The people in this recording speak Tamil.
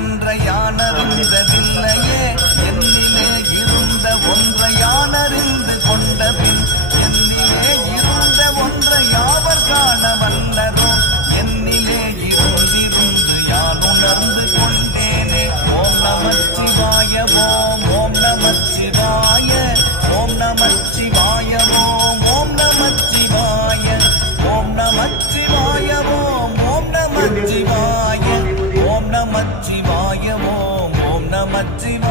ஒன்றை யானறிந்ததில்லையே என்னிலே இருந்த ஒன்றை யானறிந்து கொண்ட பின் என்னிலே இருந்த ஒன்றை யாவர் காண வல்லரோ என்னிலே இருந்திருந்து யான் உணர்ந்து கொண்டேனே ஓம் நமச்சிவாய ஓம் ஓம் நமச்சிவாய ஓம் நமச்சிவாய ஓம் ஓம் நமச்சிவாய ஓம் நமச்சிவாய ஓம் ஓம் நமச்சிவாய ஓம் நமச்சிவாய ஓம் ஓம் நமச்சிவாய